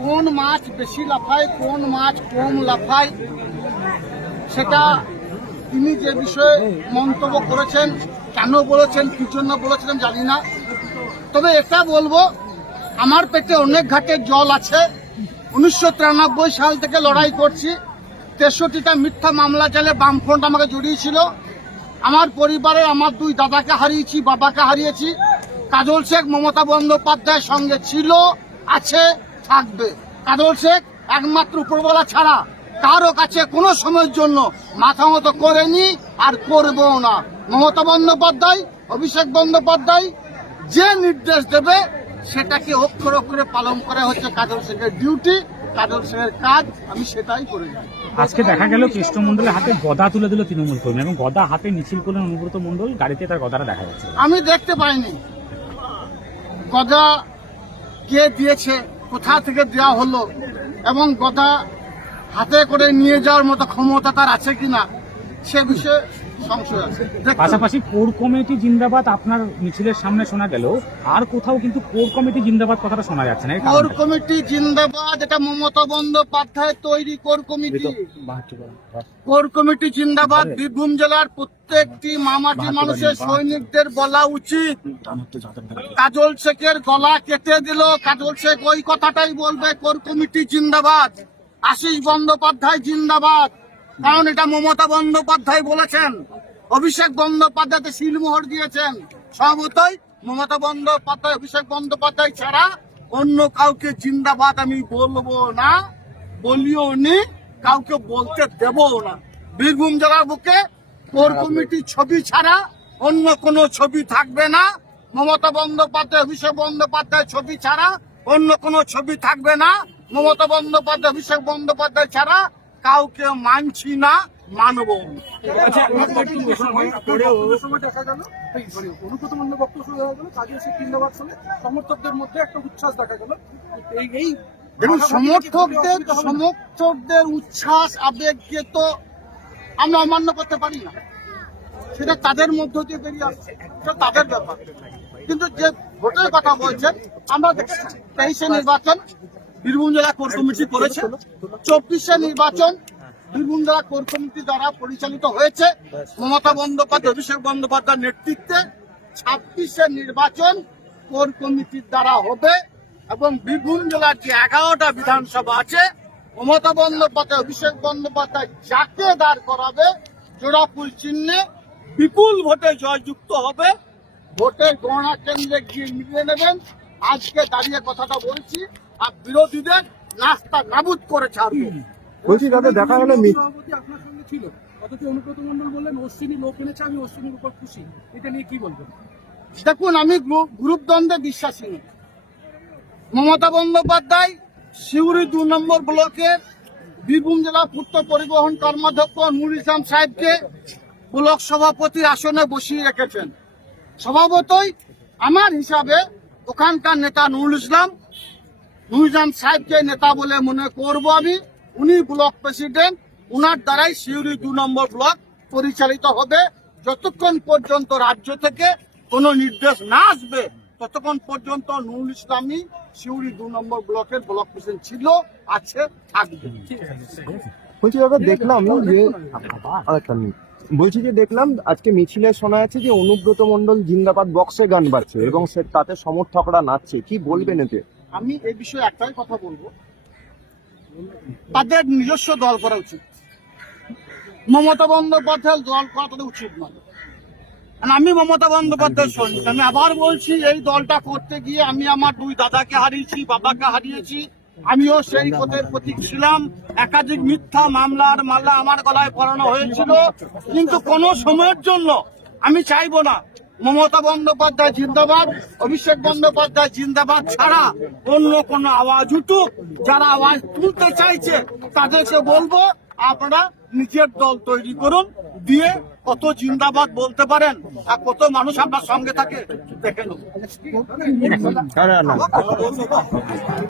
কোন মাছ বেশি লাফায়, কোন মাছ কম লাফায়, সেটা তিনি যে বিষয়ে মন্তব্য করেছেন, কেন বলেছেন, কি জন্য বলেছেন জানি না। তবে এটা বলব, আমার পেটে অনেক ঘাটের জল আছে। উনিশশো তিরানব্বই সাল থেকে লড়াই করছি। তেষট্টিটা মিথ্যা মামলা চালে বামফ্রন্ট আমাকে জড়িয়েছিল। আমার পরিবারে আমার দুই দাদাকে হারিয়েছি, বাবাকে হারিয়েছি। কাজল শেখ, মমতা বন্দ্যোপাধ্যায়ের সঙ্গে ছিল, আছে। থাকবে। কাজল শেখ একমাত্র উপরবেলা ছাড়া কারও কাছে কোনো সময়ের জন্য মাথা মতো করেনি আর করবেও না। মমতা বন্দ্যোপাধ্যায় অভিষেক বন্দ্যোপাধ্যায় যে নির্দেশ দেবে সেটাকে অক্ষর অক্ষরে পালন করা হচ্ছে কাজল শেখের ডিউটি কাজল শেখের কাজ আমি সেটাই করে যাই। আজকে দেখা গেল কৃষ্ণমন্ডলের হাতে গদা তুলে দিল তৃণমূল কর্মী এবং গদা হাতে মিছিল করলেন অনুব্রত মণ্ডল গাড়িতে তার গদাটা দেখা যাচ্ছে আমি দেখতে পাইনি। গদা কে দিয়েছে? কোথা থেকে দেওয়া হলো এবং গদা হাতে করে নিয়ে যাওয়ার মতো ক্ষমতা তার আছে কিনা? সে বিষয়ে সংশয় আছে। পাশাপাশি কোর কমিটি জিন্দাবাদ আপনার মিছিলের সামনে শোনা গেল। আর কোথাও কিন্তু কোর কমিটি জিন্দাবাদ কথাটা শোনা যাচ্ছে না কোর কমিটি জিন্দাবাদ এটা মমতা বন্দ্যোপাধ্যায় তৈরি কোর কমিটি। কোর কমিটি জিন্দাবাদ বীরভূম জেলার প্রত্যেকটি মামাটি মানুষের সৈনিকদের বলা উচিত। কাজল শেখের গলা কেটে দিল। কাজল শেখ ওই কথাটাই বলবে কোর কমিটি জিন্দাবাদ। আশিস বন্দ্যোপাধ্যায় জিন্দাবাদ। কারণ এটা মমতা বন্দ্যোপাধ্যায় বলেছেন। অভিষেক বন্দ্যোপাধ্যায় শিলমোহর দিয়েছেন। সবতই মমতা বন্দ্যোপাধ্যায় অভিষেক বন্দ্যোপাধ্যায় ছাড়া অন্য কাউকে জিন্দাবাদ আমি বলব না বলিও নি কাউকে বলতে দেবও না। বীরভূম জেলার বুকে কোর কমিটি ছবি ছাড়া অন্য কোনো ছবি থাকবে না। মমতা বন্দ্যোপাধ্যায় অভিষেক বন্দ্যোপাধ্যায় ছবি ছাড়া অন্য কোনো ছবি থাকবে না। মমতা বন্দ্যোপাধ্যায় অভিষেক বন্দ্যোপাধ্যায় ছাড়া কাউকে মানছি না মানব। এই মানে অনুব্রত মন্ডল বক্তব্য শুরু গেল কাজী এসে জিন্দাবাদ শুনে সমর্থকদের মধ্যে একটা উচ্ছ্বাস দেখা গেল। এই এই দেখুন সমর্থকদের সমর্থকদের উচ্ছ্বাস আবেগকে তো আমরা অমান্য করতে পারি না। সেটা তাদের মধ্য দিয়ে বেরিয়ে আসছে। সেটা তাদের ব্যাপার। কিন্তু যে ভোটের কথা বলছেন আমরা দেখেছি তেইশে নির্বাচন বীরভূম জেলা কোর কমিটি করেছে। চব্বিশে নির্বাচন বীরভূম জেলা কোর কমিটি দ্বারা পরিচালিত হয়েছে। মমতা বন্দ্যোপাধ্যায়, অভিষেক বন্দ্যোপাধ্যায়ের নেতৃত্বে ছাব্বিশে নির্বাচন কোর কমিটির দ্বারা হবে এবং বীরভূম জেলার যে এগারোটা বিধানসভা আছে, মমতা বন্দ্যোপাধ্যায়, অভিষেক বন্দ্যোপাধ্যায় যাকে দাঁড় করাবে, জোড়াফুল চিহ্নে বিপুল ভোটে জয়যুক্ত হবে। ভোটের গণনা কেন্দ্রে গিয়ে মিলিয়ে নেবেন আজকে দাঁড়িয়ে কথাটা বলছি আর বিরোধীদের নাস্তা নাবুদ করে ছাড়বো। বলছি দাদা দেখা গেল সভাপতি আপনার সঙ্গে ছিল। অথচ অনুব্রত মন্ডল বললেন অশ্বিনী লোক এনেছে আমি অশ্বিনীর উপর খুশি। এটা নিয়ে কি বলবেন? দেখুন আমি গ্রুপ দ্বন্দ্বে বিশ্বাসী নই। মমতা বন্দ্যোপাধ্যায় সিউড়ি দু নম্বর ব্লকের বীরভূম জেলা পূর্ত পরিবহন কর্মাধ্যক্ষ নুর ইসলাম সাহেবকে ব্লক সভাপতি আসনে বসিয়ে রেখেছেন। স্বভাবতই আমার হিসাবে ওখানকার নেতা নুরুল ইসলাম নুর ইসলাম সাহেবকে নেতা বলে মনে করব আমি। উনি ব্লক প্রেসিডেন্ট উনার দ্বারাই সিউড়ি দু নম্বর ব্লক পরিচালিত হবে। যতক্ষণ পর্যন্ত রাজ্য থেকে কোনো নির্দেশ না আসবে ততক্ষণ পর্যন্ত নুরুল ইসলামী সিউড়ি দু নম্বর ব্লকের ব্লক প্রেসিডেন্ট ছিল আছে থাকবে। বলছি দাদা দেখলাম যে। বলছি যে দেখলাম আজকে মিছিলে শোনা যাচ্ছে যে অনুব্রত মন্ডল জিন্দাবাদ বক্সে গান বাজছে এবং সে তাতে সমর্থকরা নাচছে। কি বলবেন এতে? আমি এই বিষয়ে একটাই কথা বলব। তাদের নিজস্ব দল করা উচিত। মমতা বন্দ্যোপাধ্যায় দল করা তাদের উচিত নয়। আমি মমতা বন্দ্যোপাধ্যায় সৈনিক। আমি আবার বলছি, এই দলটা করতে গিয়ে আমি আমার দুই দাদাকে হারিয়েছি, বাবাকে হারিয়েছি। আমিও সেই পদের প্রতীক ছিলাম। একাধিক মিথ্যা মামলার মামলা আমার গলায় পড়ানো হয়েছিল। কিন্তু কোন সময়ের জন্য আমি চাইব না। মমতা বন্দ্যোপাধ্যায় জিন্দাবাদ, অভিষেক বন্দ্যোপাধ্যায় জিন্দাবাদ ছাড়া অন্য কোন আওয়াজ উঠুক। যারা আওয়াজ তুলতে চাইছে, তাদেরকে বলব, আপনারা নিজের দল তৈরি করুন, দিয়ে কত জিন্দাবাদ বলতে পারেন আর কত মানুষ আপনার সঙ্গে থাকে, দেখে